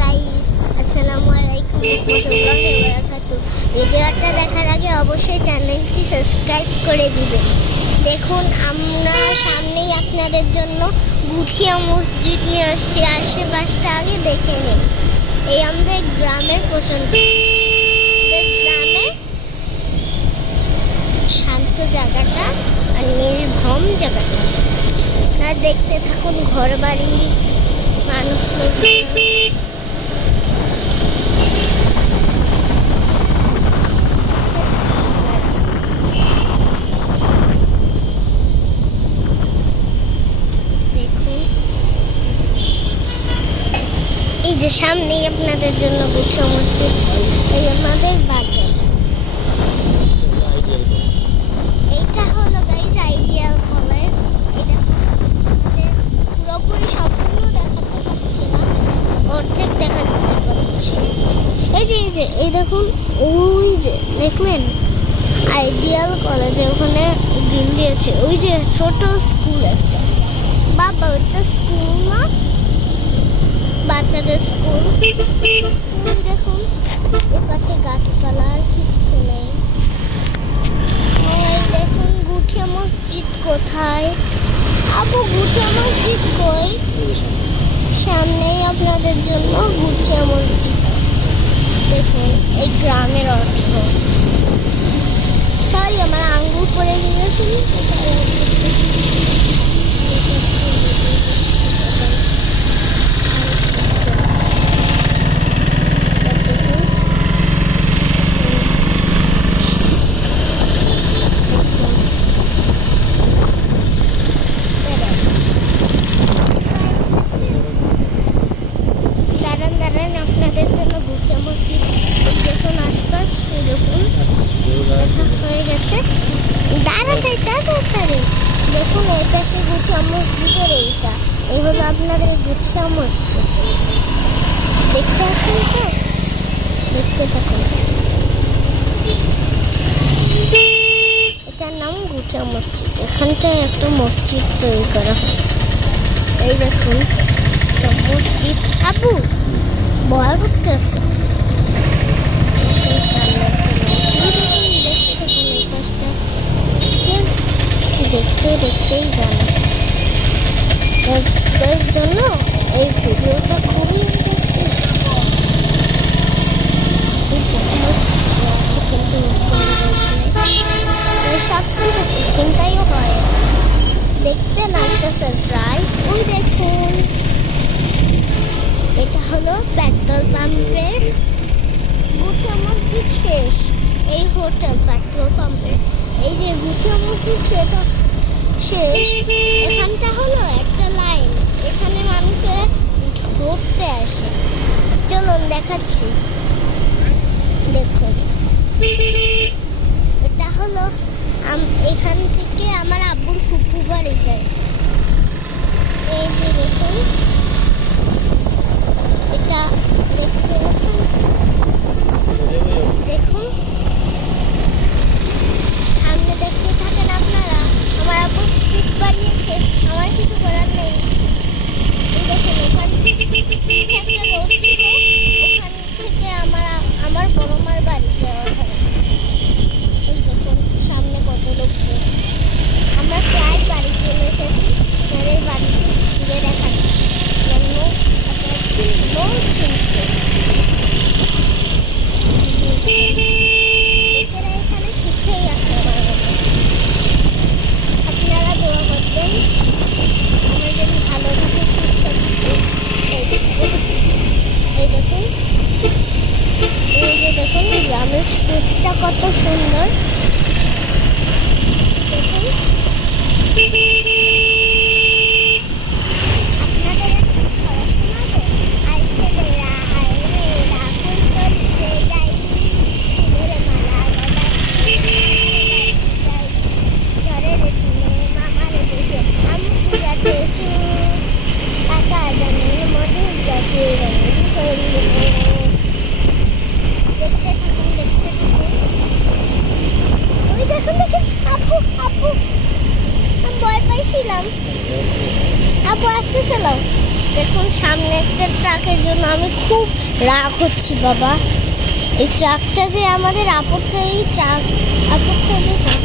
Guys, আসসালামু আলাইকুম ওয়া রাহমাতুল্লাহি ওয়া বারাকাতুহু। ভিডিওটা দেখার আগে অবশ্যই চ্যানেলটি সাবস্ক্রাইব করে দিবেন। দেখুন, আমরা সামনেই আপনাদের জন্য গুঠিয়া মসজিদ নিয়ে আসছি। আশেপাশটা আগে দেখে নিন। এই আমাদের গ্রামের পছন্দ, গ্রামে শান্ত জায়গাটা আর নির্ভম জায়গাটা। আর দেখতে থাকুন ঘর বাড়ি, মানুষ এই যে সামনেই আপনাদের জন্য গুঠিয়া মসজিদ। এই আমাদের বাজার। এইটা হলো গাইস আইডিয়াল কলেজ। এটা আমাদের পুরোপুরি সম্পূর্ণ দেখাতে পারছি না, অর্ধেক দেখাতে পারছি। এই দেখুন, ওই যে দেখলেন আইডিয়াল কলেজে ওখানে গ্রিল দিয়েছে। ওই যে ছোট স্কুল একটা, বাবা ওটা স্কুল না, বাচ্চাদের স্কুল। দেখুন এর পাশে গাছপালা আর কিচ্ছু নেই। ওই দেখুন গুঠিয়া মসজিদ কোথায়? আপু গুঠিয়া মসজিদ কই? সামনেই আপনাদের জন্য গুঠিয়া মসজিদ আসছে। দেখুন এই গ্রামের অর্থ। সরি, আমার আঙ্গুর পড়ে গিয়েছিল। আপনাদের জন্য গুঠিয়া মসজিদ। দেখুন আশপাশ, এই দেখুন দেখা হয়ে গেছে। তাড়াতাড়ি দেখুন এই পাশে গুঠিয়া মসজিদের এইটা। এই হলো আপনাদের গুঠিয়া মসজিদ। দেখতে আসেন তো, দেখতে থাকুন। এটার নাম গুঠিয়া মসজিদ। এখানটায় একটা মসজিদ তৈরি করা হয়েছে। এই দেখুন মসজিদ। আপু ভয় করতে আসছে। দেখতেই জানে এর জন্য এই ভিডিওটা খুবই ইন্টারেস্টিং। সব চিন্তাইও হয়। দেখবেন একটা সারপ্রাইজ। ওই দেখুন এটা হলো পেট্রোল পাম্পের গুঠিয়া মসজিদ শেষ। এই হোটেল পেট্রোল পাম্পের এই যে গুঠিয়া মসজিদ সেটা শেষ। এখানটা হলো একটা লাইন, এখানে মানুষেরা ঘুরতে আসে। চলুন দেখাচ্ছি। দেখুন এটা হলো এখান থেকে আমার আব্বুর ফুফু বাড়ি যায়। এই যে দেখুন এটা দেখতে আছেন, দেখুন সামনে দেখতে থাকেন আপনারা। আমার আব্বু স্পিড বাড়িয়েছে, আমার কিছু করার নেই। দেখুন ওখান থেকে একটা রোড ছিল, ওখান থেকে আমার বড় মার বাড়ি যাওয়া হয়। এই দেখুন সামনে কত লোক। আমরা প্রায় বাড়ি চলে এসেছি। তাদের বাড়ি ঘুরে দেখাচ্ছি। এখানে সুখেই আছে। আপনারা দোয়া করবেন আমরা যেন ভালো থাকে, সুস্থ থাকি। এই দেখুন ওই যে দেখুন গ্রামের স্পেসটা কত সুন্দর। দেখুন আপনাদের একটা ছড়া শোনাবো। আর ছেলেরা আর মেয়েরা ফুল তুলতে যাই, ফুলের মালা গলায় যাই, ঝড়ের দিনে মামার দেশে আম কুড়াতে সুখ, কাকা জানেন মধুর রসে রঙিন করি। দেখতে থাকুন, দেখতে থাকুন। ওই দেখুন দেখুন আপু আপু, আমি ভয় পাইছিলাম। আপু আসতেছিলাম। দেখুন সামনে একটা ট্রাকের জন্য আমি খুব রাগ হচ্ছি বাবা। এই ট্রাকটা যে আমাদের আপদটা, এই ট্রাক আপদটা দেখুন,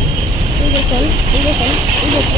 এই দেখুন, এই দেখুন, এই দেখুন।